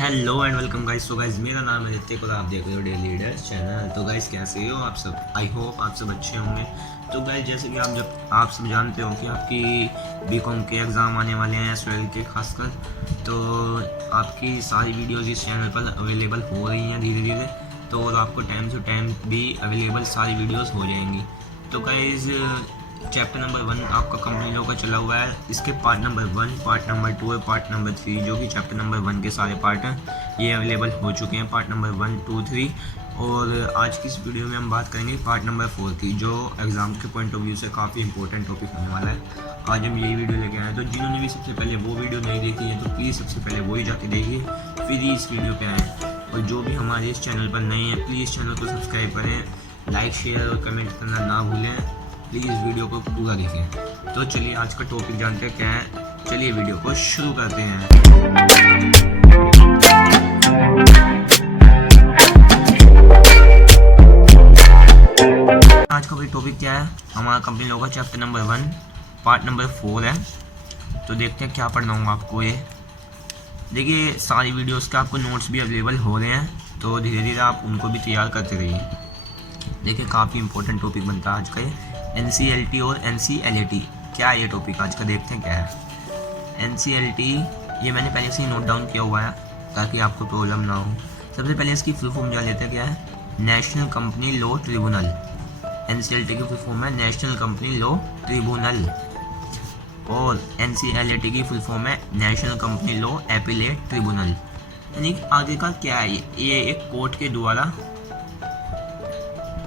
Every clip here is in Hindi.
Hello and welcome guys. तो गाइस मेरा नाम है ऋतिक और आप देख रहे हो डेली लीडर्स चैनल। तो गाइस कैसे हो आप सब? आई होप आप सब अच्छे होंगे। तो गाइस जैसे कि आप सब जानते हो कि आपकी बीकॉम के एग्ज़ाम आने वाले हैं, एस के खासकर, तो आपकी सारी वीडियोज़ इस चैनल पर अवेलेबल हो रही हैं धीरे धीरे। तो और आपको टाइम टू टाइम भी अवेलेबल सारी वीडियोज़ हो जाएंगी। तो गाइस चैप्टर नंबर 1 आपका कंपनी लॉ का चला हुआ है। इसके पार्ट नंबर 1, पार्ट नंबर 2 और पार्ट नंबर 3, जो कि चैप्टर नंबर 1 के सारे पार्ट हैं, ये अवेलेबल हो चुके हैं, पार्ट नंबर 1, 2, 3। और आज की इस वीडियो में हम बात करेंगे पार्ट नंबर 4 की, जो एग्ज़ाम के पॉइंट ऑफ व्यू से काफ़ी इंपॉर्टेंट टॉपिक होने वाला है। आज हम यही वीडियो लेके आए हैं। तो जिन्होंने भी सबसे पहले वो वीडियो नहीं देखी है तो प्लीज़ सबसे पहले वही जाके देखिए, फिर ही इस वीडियो पे आए। और जो भी हमारे इस चैनल पर नए हैं प्लीज़ चैनल को सब्सक्राइब करें, लाइक शेयर और कमेंट करना ना भूलें। प्लीज़ वीडियो को पूरा देखें। तो चलिए आज का टॉपिक जानते हैं क्या है। चलिए वीडियो को शुरू करते हैं। आज का टॉपिक क्या है? हमारा कंपनी लॉ का चैप्टर नंबर 1 पार्ट नंबर 4 है। तो देखते हैं क्या पढ़ना होगा आपको। ये देखिए सारी वीडियोस के आपको नोट्स भी अवेलेबल हो रहे हैं, तो धीरे धीरे आप उनको भी तैयार करते रहिए। देखिए काफ़ी इंपॉर्टेंट टॉपिक बनता है आज का ये। NCLT और NCLAT क्या है ये टॉपिक आज का, देखते हैं क्या है। NCLT ये मैंने पहले से ही नोट डाउन किया हुआ है ताकि आपको प्रॉब्लम ना हो। सबसे पहले इसकी फुल फॉर्म जान लेते हैं क्या है। National company law tribunal. NCLT की फुल फॉर्म है नेशनल कंपनी लॉ ट्रिब्यूनल। और NCLAT की फुल फॉर्म है national company law appellate tribunal. यानी आगे का क्या है, ये एक कोर्ट के द्वारा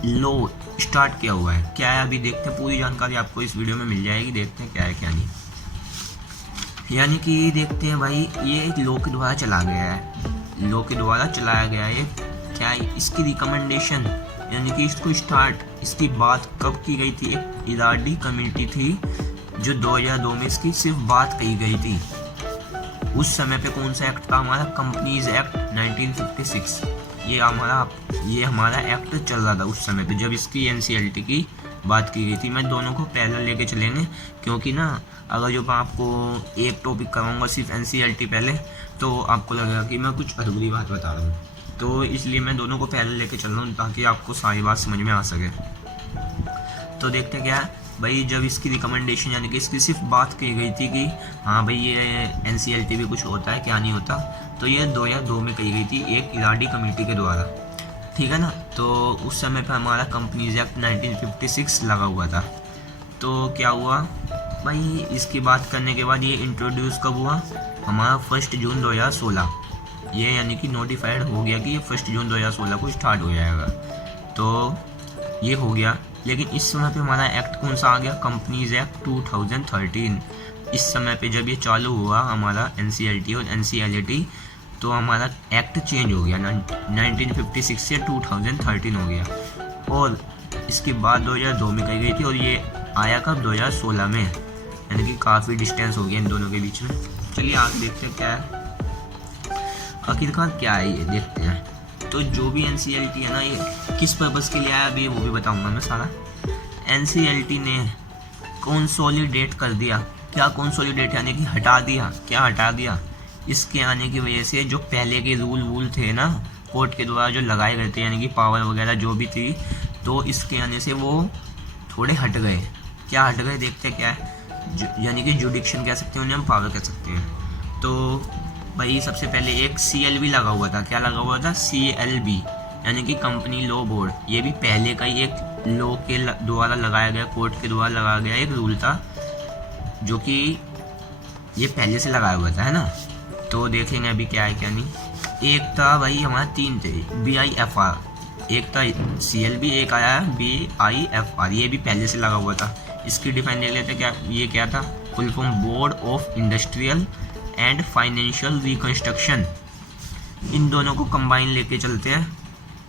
लॉ स्टार्ट किया हुआ है। क्या है अभी देखते हैं, पूरी जानकारी आपको इस वीडियो में मिल जाएगी। देखते हैं क्या है क्या नहीं। यानी कि देखते हैं भाई, ये एक लॉ के द्वारा चला गया है, लॉ के द्वारा चलाया गया है। क्या है इसकी रिकमेंडेशन, यानी कि इसको स्टार्ट, इसकी बात कब की गई थी? एक इराडी कमेटी थी जो 2002 में इसकी सिर्फ बात कही गई थी। उस समय पे कौन सा एक्ट था? हमारा कंपनीज एक्ट 1956। ये हमारा एक्ट चल रहा था उस समय पे जब इसकी NCLT की बात की गई थी। मैं दोनों को पैरेलल लेके चलेंगे, क्योंकि ना अगर जो मैं आपको एक टॉपिक कराऊंगा सिर्फ NCLT पहले, तो आपको लगेगा कि मैं कुछ अधूरी बात बता रहा हूँ। तो इसलिए मैं दोनों को पैरेलल लेके चल रहा हूँ ताकि आपको सारी बात समझ में आ सके। तो देखते क्या है भाई, जब इसकी रिकमेंडेशन यानी कि इसकी सिर्फ बात की गई थी कि हाँ भाई ये NCLT भी कुछ होता है क्या नहीं होता, तो ये 2002 में कही गई थी एक इराडी कमेटी के द्वारा, ठीक है ना। तो उस समय पर हमारा कंपनीज एक्ट 1956 लगा हुआ था। तो क्या हुआ भाई, इसकी बात करने के बाद ये इंट्रोड्यूस कब हुआ? हमारा 1 जून 2016। ये यानी कि नोटिफाइड हो गया कि ये 1 जून 2016 को स्टार्ट हो जाएगा। तो ये हो गया, लेकिन इस समय पे हमारा एक्ट कौन सा आ गया? Companies act 2013। इस समय पे जब ये चालू हुआ हमारा NCLT और NCLAT, तो हमारा एक्ट चेंज हो गया, 1956 से 2013 हो गया। और इसके बाद 2002 में कही गई थी और ये आया कब? 2016 में। यानी कि काफ़ी डिस्टेंस हो गया इन दोनों के बीच में। चलिए आगे देखते हैं क्या है आखिरकार क्या है, ये देखते हैं। तो जो भी NCLT है ना, ये किस पर्पज़ के लिए आया अभी वो भी बताऊंगा मैं सारा। NCLT ने कंसोलिडेट कर दिया। क्या कंसोलिडेट यानी कि हटा दिया? क्या हटा दिया? इसके आने की वजह से जो पहले के रूल थे ना कोर्ट के द्वारा जो लगाए गए थे, यानी कि पावर वगैरह जो भी थी, तो इसके आने से वो थोड़े हट गए। क्या हट गए देखते क्या है। यानी कि जुडिक्शन कह सकते हैं उन्हें, हम पावर कह सकते हैं। तो भाई सबसे पहले एक CLB लगा हुआ था। क्या लगा हुआ था? CLB यानी कि कंपनी लॉ बोर्ड। ये भी पहले का ही एक लॉ के द्वारा लगाया गया, कोर्ट के द्वारा लगाया गया एक रूल था, जो कि ये पहले से लगाया हुआ था, है ना। तो देखेंगे अभी क्या है क्या नहीं। एक था भाई, हमारा 3 थे, BIFR, एक था CLB, एक आया BIFR, ये भी पहले से लगा हुआ था। इसकी डिफाइन ले लेते क्या, ये क्या था? Full form board of industrial and financial reconstruction. इन दोनों को कंबाइन लेके चलते हैं,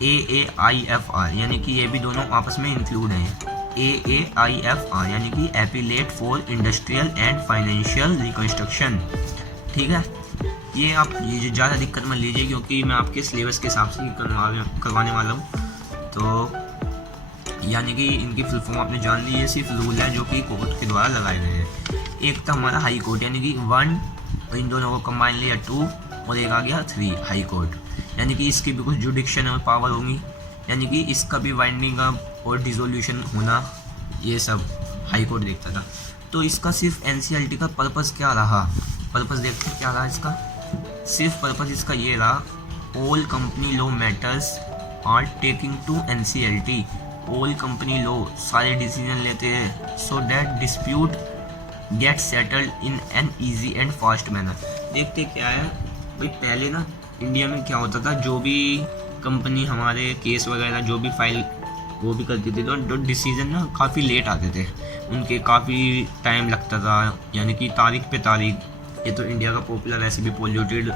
AAIFR, यानी कि ये भी दोनों आपस में इंक्लूड हैं। AAIFR यानी कि appellate for industrial and financial reconstruction, ठीक है। ये आप ये ज़्यादा दिक्कत मत लीजिए, क्योंकि मैं आपके सिलेबस के हिसाब से ही करवाने वाला हूँ। तो यानी कि इनकी फुल फॉर्म आपने जान ली, ये सिर्फ रूल है जो कि कोर्ट के द्वारा लगाए गए हैं। एक था हमारा हाई कोर्ट, यानी कि 1, इन दोनों को कंबाइन लिया 2, और एक आ गया 3 हाई कोर्ट, यानी कि इसकी भी कुछ जुडिक्शनल पावर होंगी, यानी कि इसका भी वाइंडिंग अप और डिसोल्यूशन होना, ये सब हाई कोर्ट देखता था। तो इसका सिर्फ एनसीएलटी का पर्पस क्या रहा, पर्पस देखते क्या रहा इसका, सिर्फ पर्पस इसका ये रहा, all company law matters are taking to NCLT, all company law सारे डिसीजन लेते हैं, so that dispute get settled in an easy and fast manner. देखते क्या है भाई, पहले ना इंडिया में क्या होता था, जो भी कंपनी हमारे केस वगैरह जो भी फाइल वो भी करती थी, तो डिसीजन ना काफ़ी लेट आते थे, उनके काफ़ी टाइम लगता था, यानी कि तारीख पे तारीख। ये तो इंडिया का पॉपुलर ऐसे भी पॉल्यूटेड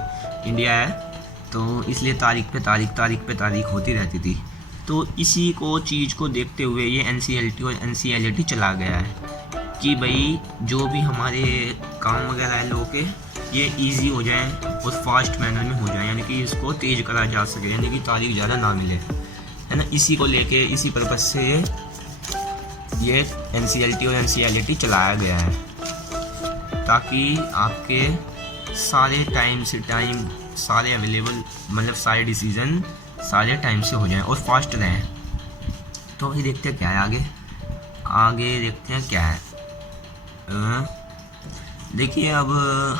इंडिया है, तो इसलिए तारीख पे तारीख होती रहती थी। तो इसी को चीज़ को देखते हुए ये एनसीएलटी और एनसीएलटी चला गया है कि भाई जो भी हमारे काम वगैरह है लोगों के, ये इजी हो जाए और फास्ट मैनर में हो जाए, यानी कि इसको तेज़ करा जा सके, यानी कि तारीख ज़्यादा ना मिले, है ना। इसी को लेके इसी पर्पज़ से ये एनसीएलटी और एनसीएलटी चलाया गया है, ताकि आपके सारे टाइम से टाइम सारे अवेलेबल, मतलब सारे डिसीजन सारे टाइम से हो जाएं और फास्ट रहें। तो भाई देखते हैं क्या है आगे, आगे देखते हैं क्या है। देखिए अब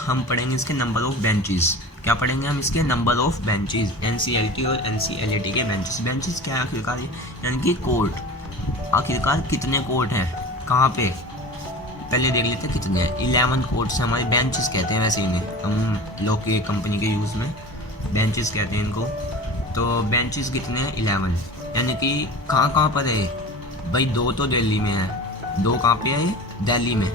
हम पढ़ेंगे इसके नंबर ऑफ बेंचेस। क्या पढ़ेंगे हम, इसके नंबर ऑफ बेंचेस, एनसीएलटी और एनसीएलटी के बेंचेस। बेंचेस क्या है आखिरकार, यानी कि कोर्ट, आखिरकार कितने कोर्ट हैं कहाँ पे, पहले देख लेते हैं कितने हैं। 11 कोर्ट्स हमारे बेंचेस कहते हैं, वैसे इन्हें हम लोग के कंपनी के यूज़ में बेंचेस कहते हैं इनको। तो बेंचेस कितने हैं, 11, यानी कि कहाँ कहाँ पर है भाई, 2 तो दिल्ली में है, 2 कहाँ पे है, दिल्ली में,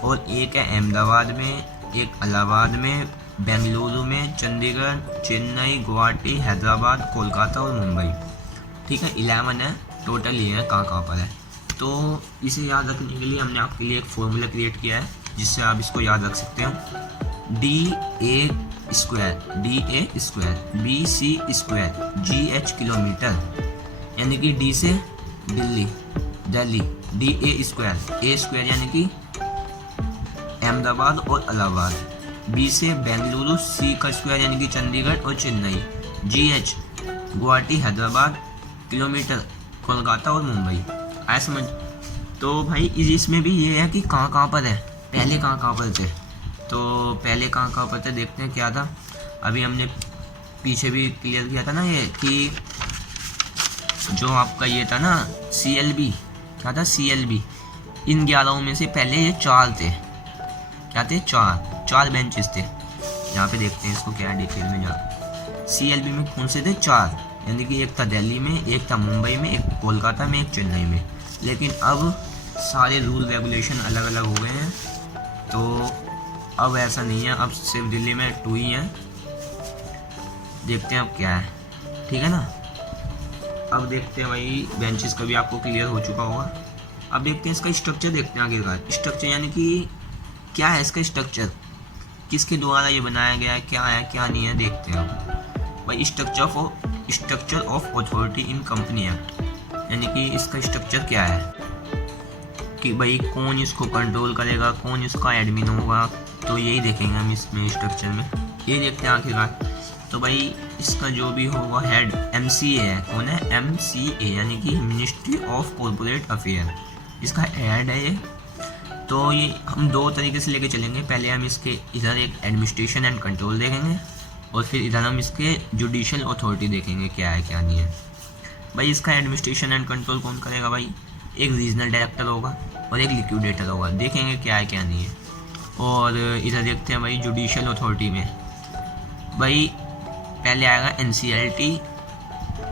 और एक है अहमदाबाद में, एक इलाहाबाद में, बेंगलुरु में, चंडीगढ़, चेन्नई, गुवाहाटी, हैदराबाद, कोलकाता और मुंबई। ठीक है, 11 है टोटल, ये है कहाँ कहाँ पर है। तो इसे याद रखने के लिए हमने आपके लिए एक फॉर्मूला क्रिएट किया है, जिससे आप इसको याद रख सकते हो। DA square BC square GH kilometre, यानी कि D से Delhi DA square, A square यानी कि अहमदाबाद और इलाहाबाद, B से बेंगलुरु, C का स्क्वायर यानी कि चंडीगढ़ और चेन्नई, GH गुवाहाटी, हैदराबाद, किलोमीटर कोलकाता और मुंबई। आया समझ। तो भाई इसमें भी ये है कि कहाँ कहाँ पर है, पहले कहाँ कहाँ पर थे, तो पहले कहाँ कहाँ पर थे देखते हैं क्या था। अभी हमने पीछे भी क्लियर किया था ना ये, कि जो आपका ये था ना CLB, क्या था CLB, इन 11 में से पहले ये 4 थे, क्या थे, 4 बेंचेस थे। यहाँ पे देखते हैं इसको क्या डिटेल में जा। CLB में कौन से थे, 4, यानी कि एक था दिल्ली में, एक था मुंबई में, एक कोलकाता में, एक चेन्नई में। लेकिन अब सारे रूल रेगुलेशन अलग अलग हो गए हैं, तो अब ऐसा नहीं है, अब सिर्फ दिल्ली में 2 ही हैं। देखते हैं अब क्या है, ठीक है ना। अब देखते हैं भाई बेंचेस का भी आपको क्लियर हो चुका होगा। अब देखते हैं इसका स्ट्रक्चर, देखते हैं आखिरकार स्ट्रक्चर, यानी कि क्या है इसका स्ट्रक्चर, किसके द्वारा ये बनाया गया है, क्या है क्या नहीं है, देखते हैं भाई। Structure of authority in company act, यानी कि इसका स्ट्रक्चर क्या है कि भाई कौन इसको कंट्रोल करेगा, कौन इसका एडमिन होगा, तो यही देखेंगे हम इसमें स्ट्रक्चर में, ये देखते हैं आखिरकार। तो भाई इसका जो भी होगा हेड MCA है, कौन है, MCA यानी कि मिनिस्ट्री ऑफ कॉर्पोरेट अफेयर, इसका हेड है ये। तो ये हम 2 तरीके से लेके चलेंगे, पहले हम इसके इधर एक एडमिनिस्ट्रेशन एंड कंट्रोल देखेंगे, और फिर इधर हम इसके जुडिशल अथॉरिटी देखेंगे क्या है क्या नहीं है। भाई इसका एडमिनिस्ट्रेशन एंड कंट्रोल कौन करेगा भाई, एक रीजनल डायरेक्टर होगा और एक लिक्विडेटर होगा, देखेंगे क्या है क्या नहीं है। और इधर देखते हैं भाई जुडिशल अथॉरिटी में, भाई पहले आएगा NCLT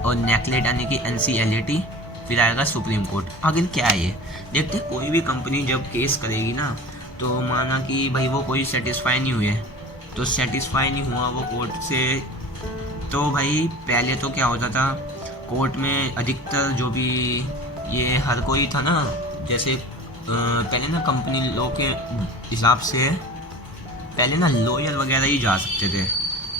और नेकलेट यानी कि NCLAT, फिर आएगा सुप्रीम कोर्ट। आखिर क्या है ये देखते हैं। कोई भी कंपनी जब केस करेगी ना, तो माना कि भाई वो कोई सेटिस्फाई नहीं हुए, तो सेटिस्फाई नहीं हुआ वो कोर्ट से, तो भाई पहले तो क्या होता था, कोर्ट में अधिकतर जो भी ये हर कोई था ना, जैसे पहले ना कंपनी लॉ के हिसाब से पहले ना लॉयर वगैरह ही जा सकते थे,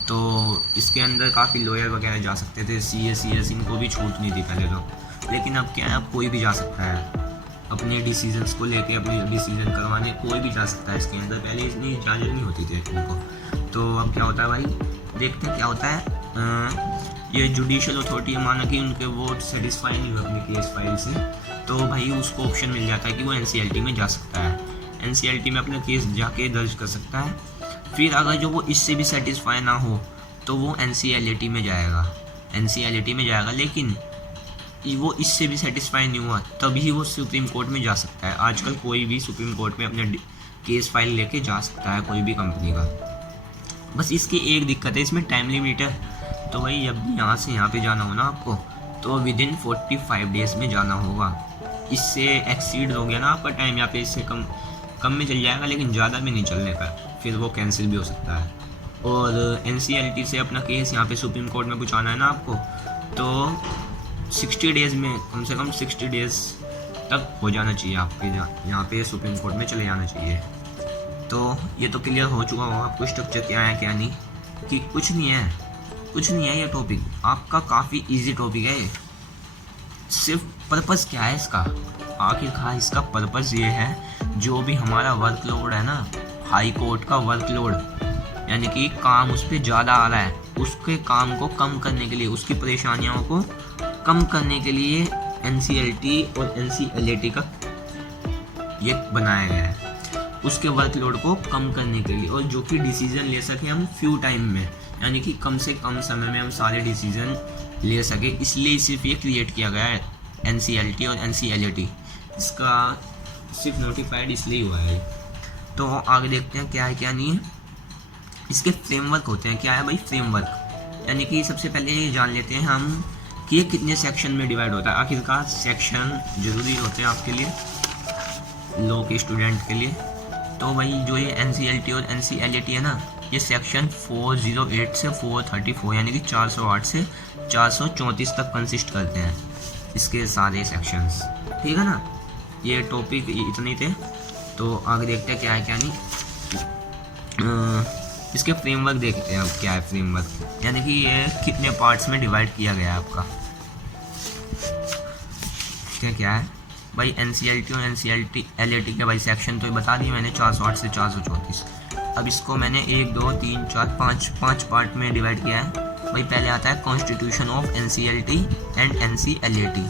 तो इसके अंदर काफ़ी लॉयर वगैरह जा सकते थे, CS इनको भी छूट नहीं थी पहले तो। लेकिन अब क्या है, अब कोई भी जा सकता है अपने डिसीजंस को लेके, अपने डिसीजन करवाने कोई भी जा सकता है इसके अंदर, पहले इतनी इजाज़त नहीं होती थी इनको। तो अब क्या होता है भाई, देखते हैं क्या होता है। ये जुडिशियल अथॉरिटी माना कि उनके वोट सेटिस्फाई नहीं हुए अपने केस फाइल से, तो भाई उसको ऑप्शन मिल जाता है कि वो एनसीएलटी में जा सकता है, एनसीएलटी में अपना केस जाके दर्ज कर सकता है। फिर अगर जो वो इससे भी सेटिस्फाई ना हो तो वो एनसीएलटी में जाएगा, एनसीएलटी में जाएगा। लेकिन वो इससे भी सेटिस्फाई नहीं हुआ तभी वो सुप्रीम कोर्ट में जा सकता है। आजकल कोई भी सुप्रीम कोर्ट में अपने केस फाइल लेके जा सकता है, कोई भी कंपनी का। बस इसकी एक दिक्कत है, इसमें टाइम लिमिट है। तो भाई जब भी यहाँ से यहाँ पे जाना हो ना आपको, तो विद इन 45 डेज में जाना होगा। इससे एक्सीड हो गया ना आपका टाइम, यहाँ पे इससे कम में चल जाएगा, लेकिन ज़्यादा भी नहीं चलने का, फिर वो कैंसिल भी हो सकता है। और एनसीएलटी से अपना केस यहाँ पे सुप्रीम कोर्ट में पहुँचाना है ना आपको, तो 60 डेज़ में, कम से कम 60 डेज़ तक हो जाना चाहिए आपके यहाँ पे सुप्रीम कोर्ट में चले जाना चाहिए। तो ये तो क्लियर हो चुका होगा आपको स्ट्रक्चर क्या है क्या नहीं, कि कुछ नहीं है ये टॉपिक आपका काफ़ी इजी टॉपिक है। सिर्फ पर्पस क्या है इसका, आखिरकार इसका पर्पस ये है, जो भी हमारा वर्कलोड है ना, हाई कोर्ट का वर्कलोड, यानी कि काम उस पर ज़्यादा आ रहा है, उसके काम को कम करने के लिए, उसकी परेशानियों को कम करने के लिए एनसीएलटी और एनसीएलटी का ये बनाया गया है, उसके वर्कलोड को कम करने के लिए, और जो कि डिसीजन ले सके हम फ्यू टाइम में, यानी कि कम से कम समय में हम सारे डिसीजन ले सके। इसलिए सिर्फ ये क्रिएट किया गया है एनसीएलटी और एनसीएलटी, इसका सिर्फ नोटिफाइड इसलिए हुआ है। तो आगे देखते हैं क्या है क्या नहीं है। इसके फ्रेमवर्क होते हैं, क्या है भाई फ्रेमवर्क, यानी कि सबसे पहले ये जान लेते हैं हम कि ये कितने सेक्शन में डिवाइड होता है। आखिरकार सेक्शन ज़रूरी होते हैं आपके लिए, लॉ के स्टूडेंट के लिए। तो भाई जो ये एनसीएलटी और एनसीएलटी है ना, ये सेक्शन 408 से 434 यानी कि 408 से 434 तक कंसिस्ट करते हैं, इसके सारे सेक्शंस, ठीक है ना। ये टॉपिक इतने थे। तो आगे देखते हैं क्या है क्या नहीं। इसके फ्रेमवर्क देखते हैं अब क्या है फ्रेमवर्क, यानी कि ये कितने पार्ट्स में डिवाइड किया गया है आपका। क्या है भाई एनसीएलटी और एनसीएलटी के भाई सेक्शन तो बता दिए मैंने, 408 से 434। अब इसको मैंने 1 2 3 4 5 पार्ट में डिवाइड किया है भाई। पहले आता है constitution of NCLT and NCLT,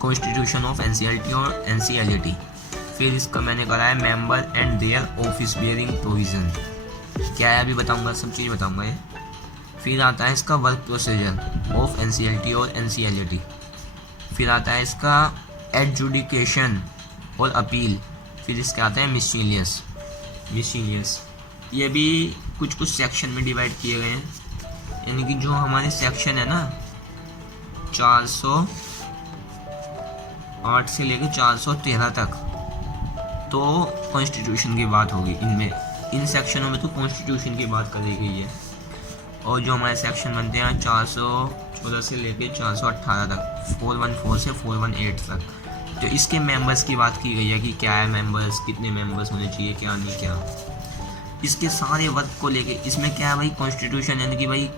constitution of NCLT और एनसीएलटी। फिर इसका मैंने करा है member and their office bearing provision, क्या है अभी बताऊंगा, सब चीज़ बताऊंगा ये। फिर आता है इसका वर्क प्रोसीजर ऑफ एनसीएलटी और एनसीएलटी। फिर आता है इसका एडजुडिकेशन और अपील। फिर इसका आता है मिसलेनियस, ये भी कुछ सेक्शन में डिवाइड किए गए हैं, यानी कि जो हमारे सेक्शन है ना 408 से लेकर 413 तक, तो कॉन्स्टिट्यूशन की बात होगी इनमें, इन सेक्शनों में तो कॉन्स्टिट्यूशन की बात करी गई है। और जो हमारे सेक्शन बनते हैं 414 से लेकर 418 तक, 414 से 418 तक, तो इसके मेंबर्स की बात की गई है कि क्या है मेंबर्स, कितने मेंबर्स होने चाहिए, क्या नहीं क्या। इसके सारे वर्क को लेके इसमें क्या है भाई कॉन्स्टिट्यूशन, यानी कि भाई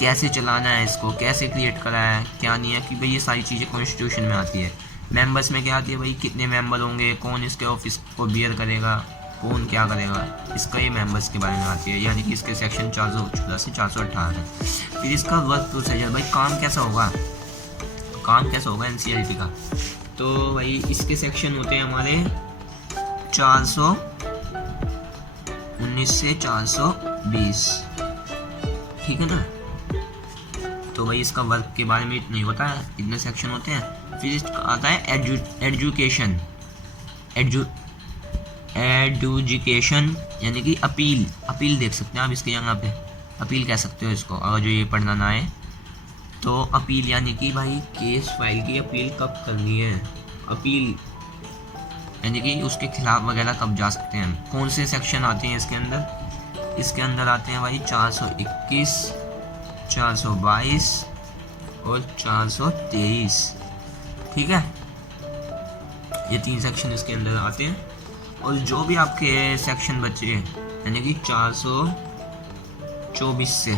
कैसे चलाना है इसको, कैसे क्रिएट करा है, क्या नहीं है, कि भाई ये सारी चीज़ें कॉन्स्टिट्यूशन में आती है। मेंबर्स में क्या आती है भाई, कितने मेंबर होंगे, कौन इसके ऑफिस को बियर करेगा, कौन क्या करेगा, इसका ये मेंबर्स के बारे में आती है, यानी कि इसके सेक्शन 414 से 418 है। फिर इसका वर्क प्रोसीजर, भाई काम कैसा होगा एनसीएलटी का। तो भाई इसके सेक्शन होते हैं हमारे 419 से 420, ठीक है ना। तो भाई इसका वर्क के बारे में इतना ही होता है, इतने सेक्शन होते हैं। फिर इसका आता है एडजुकेशन, यानी कि अपील देख सकते हैं आप इसके यहाँ पे, अपील कह सकते हो इसको, अगर जो ये पढ़ना ना आए तो। अपील यानी कि भाई केस फाइल की अपील कब करनी है, अपील यानी कि उसके खिलाफ वगैरह कब जा सकते हैं। कौन से सेक्शन आते हैं इसके अंदर आते हैं भाई 421, 422 और 423, ठीक है। ये 3 सेक्शन इसके अंदर आते हैं। और जो भी आपके सेक्शन बचे यानी कि 424 से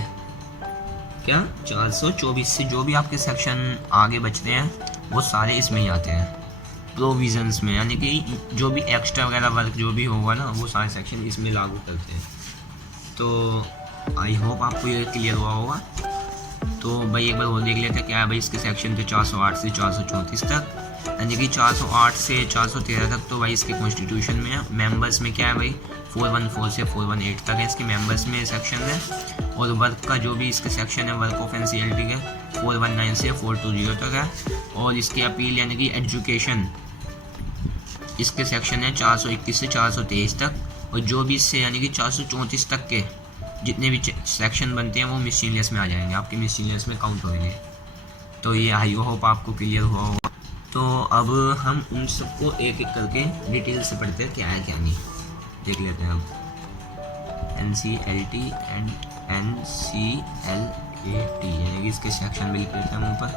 424 से जो भी आपके सेक्शन आगे बचते हैं वो सारे इसमें ही आते हैं, प्रोविजंस में, यानी कि जो भी एक्स्ट्रा वगैरह वर्क जो भी होगा ना वो सारे सेक्शन इसमें लागू करते हैं। तो आई होप आपको ये क्लियर हुआ होगा। तो भाई एक बार वो देख लेते हैं क्या है भाई इसके सेक्शन थे 408 से 434 तक, यानी कि 408 से 413 तक तो भाई इसके कॉन्स्टिट्यूशन में है। मेंबर्स में क्या है भाई 414 से 418 तक है इसके मेंबर्स में सेक्शन है। और वर्क का जो भी इसके सेक्शन है वर्क ऑफ एनसीईएलटी के 419 से 420 तक है। और इसकी अपील यानी कि एजुकेशन इसके सेक्शन है 421 से 423 तक। और जो भी इससे यानी कि 434 तक के जितने भी सेक्शन बनते हैं वो मिसलेनियस में आ जाएंगे, आपके मिसलेनियस में काउंट होंगे। तो ये आई होप आपको क्लियर हुआ होगा। तो अब हम उन सबको एक एक करके डिटेल से पढ़ते हैं क्या है क्या नहीं, देख लेते हैं अब। NCLT एंड NCLAT यानी कि इसके सेक्शन भी लिख लेते हैं हम ऊपर।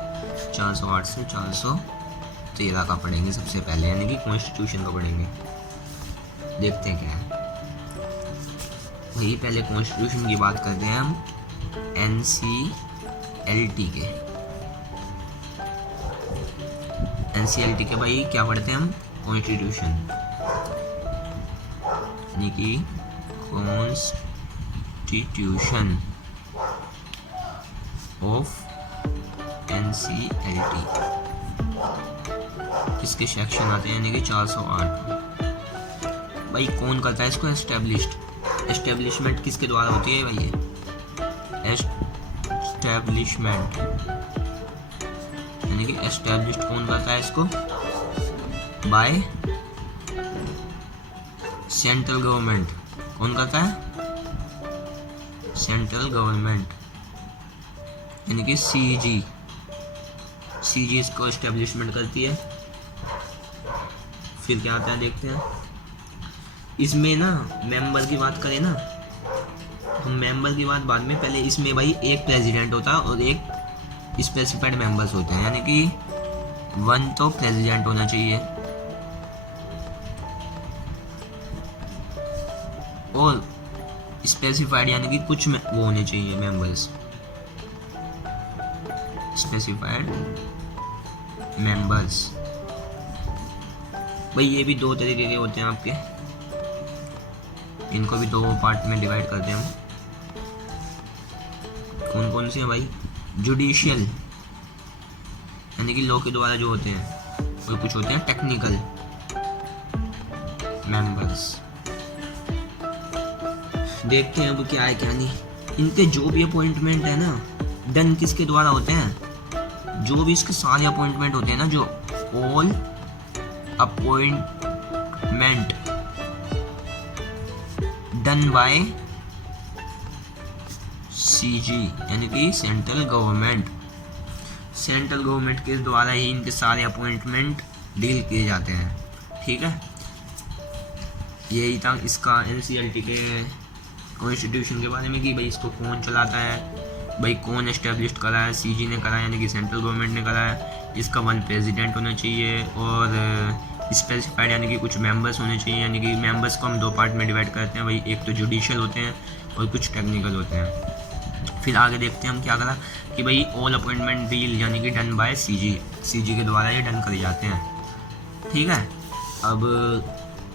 408 से 413 का पढ़ेंगे सबसे पहले, यानी कि कॉन्स्टिट्यूशन का पढ़ेंगे। देखते हैं क्या है वही। पहले कॉन्स्टिट्यूशन की बात करते हैं हम NCLT के। NCLT के भाई क्या पढ़ते हैं हम, कॉन्स्टिट्यूशन यानी कि कॉन्स्टिट्यूशन ऑफ NCLT। इसके सेक्शन आते हैं यानी कि 408। भाई कौन करता है इसको एस्टेब्लिश्ड, एस्टेब्लिशमेंट किसके द्वारा होती है भाई ये एस्टेब्लिशमेंट, यानी कि एस्टेब्लिश्ड कौन करता है इसको, बाय सेंट्रल गवर्नमेंट। कौन करता है, सेंट्रल गवर्नमेंट यानी कि CG इसको एस्टेब्लिशमेंट करती है। फिर क्या आता है देखते हैं। इसमें ना मेंबर की बात करें ना, हम मेंबर की बात बाद में, पहले इसमें भाई एक प्रेसिडेंट होता है और एक स्पेसिफाइड मेंबर्स होते हैं, यानी कि 1 तो प्रेसिडेंट होना चाहिए और स्पेसिफाइड यानी कि कुछ वो होने चाहिए मेंबर्स, स्पेसिफाइड मेंबर्स। भाई ये भी दो तरीके के होते हैं आपके, इनको भी दो पार्ट में डिवाइड करते हैं हम। कौन कौन से हैं भाई, जुडिशियल यानी कि लॉ के द्वारा जो होते हैं, और कुछ होते हैं टेक्निकल मेंबर्स। देखते हैं अब क्या है क्या नहीं। इनके जो भी अपॉइंटमेंट है ना डन किसके द्वारा होते हैं, जो भी इसके सारे अपॉइंटमेंट होते हैं ना, जो all appointment done by CG यानी कि सेंट्रल गवर्नमेंट, सेंट्रल गवर्नमेंट के द्वारा ही इनके सारे अपॉइंटमेंट डील किए जाते हैं। ठीक है, यही था इसका NCLT के कॉन्स्टिट्यूशन के बारे में कि भाई इसको कौन चलाता है, भाई कौन एस्टेब्लिश करा है, CG ने करा है यानी कि सेंट्रल गवर्नमेंट ने करा है। इसका 1 प्रेसिडेंट होना चाहिए और स्पेसिफाइड यानी कि कुछ मेंबर्स होने चाहिए, यानी कि मेंबर्स को हम दो पार्ट में डिवाइड करते हैं भाई, एक तो जुडिशियल होते हैं और कुछ टेक्निकल होते हैं। फिर आगे देखते हैं हम क्या करा कि भाई ऑल अपॉइंटमेंट डील यानी कि डन बाय CG के द्वारा ये डन करे जाते हैं। ठीक है, अब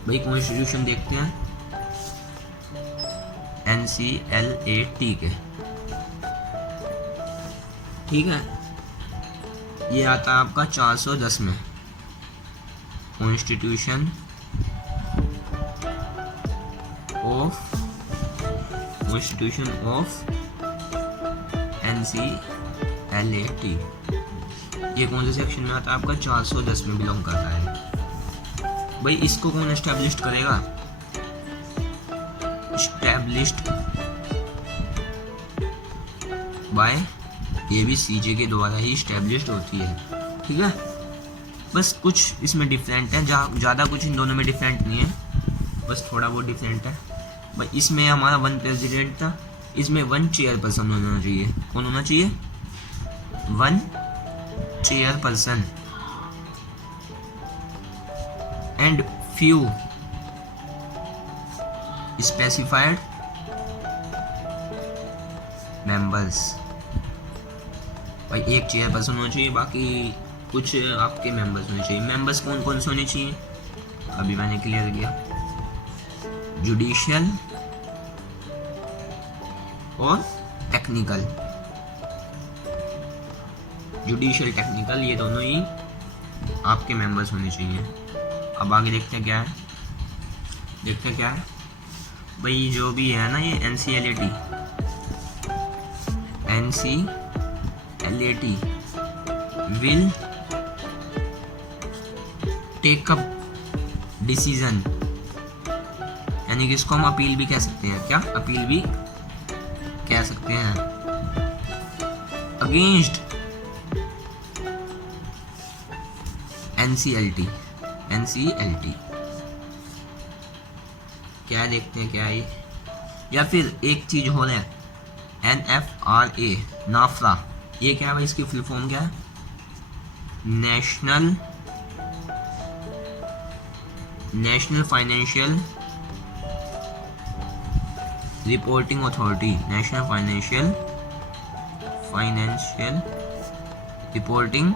भाई कॉन्स्टिट्यूशन देखते हैं NCLAT के। ठीक है, ये आता है आपका 410 में, कॉन्स्टिट्यूशन ऑफ NCLAT। ये कौन से सेक्शन में आता है आपका, 410 में बिलोंग करता है। भाई इसको कौन एस्टेब्लिश करेगा, एस्टेब्लिश्ड बाय, ये भी CG के द्वारा ही एस्टेब्लिश्ड होती है। ठीक है, बस कुछ इसमें डिफरेंट है, ज़्यादा कुछ इन दोनों में डिफरेंट नहीं है, बस थोड़ा बहुत डिफरेंट है। भाई इसमें हमारा 1 प्रेसिडेंट था, इसमें 1 चेयरपर्सन होना चाहिए। कौन होना चाहिए, 1 chairperson and few specified members. भाई एक चेयरपर्सन होना चाहिए, बाकी कुछ आपके मेंबर्स होने चाहिए। मेंबर्स कौन कौन से होने चाहिए, अभी मैंने क्लियर किया, जुडिशियल और टेक्निकल। जुडिशियल टेक्निकल ये दोनों ही आपके मेंबर्स होने चाहिए। अब आगे देखते हैं क्या है, देखते हैं क्या है भाई। जो भी है ना ये NCLAT will take up decision, यानी कि इसको हम अपील भी कह सकते हैं, क्या अपील भी कह सकते हैं, अगेंस्ट NCLT। क्या देखते हैं क्या है ये, या फिर एक चीज हो रहा है NFRA, नाफरा। ये क्या है भाई, इसकी फुल फॉर्म क्या है, national financial reporting authority. National financial reporting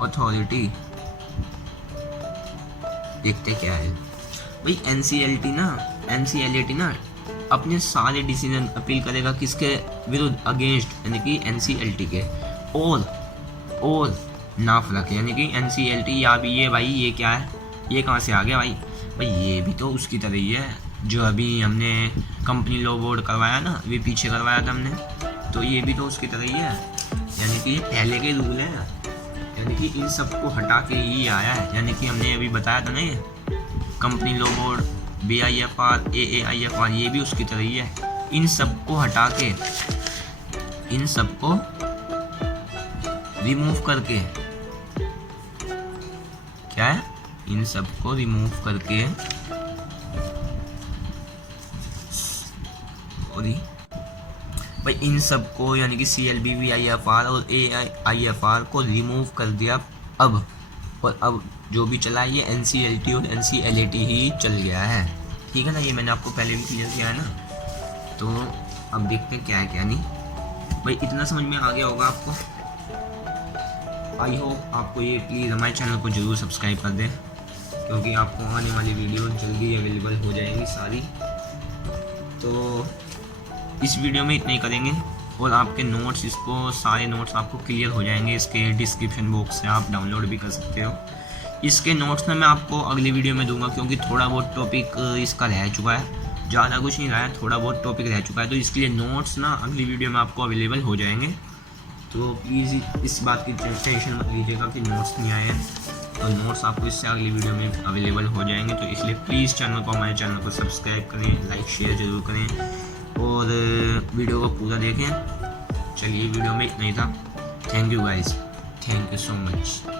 authority. देखते क्या है भाई, NCLAT ना अपने सारे डिसीजन अपील करेगा किसके विरुद्ध, अगेंस्ट यानी कि NCLT के, और नाफरा के, यानी कि NCLT। या भी ये भाई ये क्या है, ये कहाँ से आ गया भाई, ये भी तो उसकी तरह ही है जो अभी हमने कंपनी लॉ बोर्ड करवाया ना, अभी पीछे करवाया था हमने, तो ये भी तो उसकी तरह ही है, यानी कि ये पहले के रूल हैं, यानी कि इन सबको हटा के ही आया है। यानी कि हमने अभी बताया था ना ये company law board, BIFR, AAIFR, ये भी उसकी तरह ही है। इन सबको हटा के, इन सबको रिमूव करके, क्या है, इन सबको रिमूव करके, भाई इन सबको यानी कि CLB, BIFR और AIFR को रिमूव कर दिया अब, और अब जो भी चला ये NCLT और NCLAT ही चल गया है, ठीक है ना। ये मैंने आपको पहले भी क्लियर किया है ना। तो अब देखते हैं क्या है क्या नहीं। भाई इतना समझ में आ गया होगा आपको, आई होप आपको ये। प्लीज़ हमारे चैनल को जरूर सब्सक्राइब कर दें, क्योंकि आपको आने वाली वीडियो जल्दी अवेलेबल हो जाएंगी सारी। तो इस वीडियो में इतना ही करेंगे, और आपके नोट्स, इसको सारे नोट्स आपको क्लियर हो जाएंगे, इसके डिस्क्रिप्शन बॉक्स से आप डाउनलोड भी कर सकते हो। इसके नोट्स ना मैं आपको अगली वीडियो में दूंगा, क्योंकि थोड़ा बहुत टॉपिक इसका रह चुका है, ज़्यादा कुछ नहीं रहा है, थोड़ा बहुत टॉपिक रह चुका है, तो इसके लिए नोट्स ना अगली वीडियो में आपको अवेलेबल हो जाएंगे। तो प्लीज़ इस बात की टेंशन मत लीजिएगा कि नोट्स नहीं आए हैं, तो नोट्स आपको इससे अगली वीडियो में अवेलेबल हो जाएंगे। तो इसलिए प्लीज़ हमारे चैनल को सब्सक्राइब करें, लाइक शेयर ज़रूर करें, और वीडियो को पूरा देखें। चलिए वीडियो में इतना ही था। Thank you guys, thank you so much.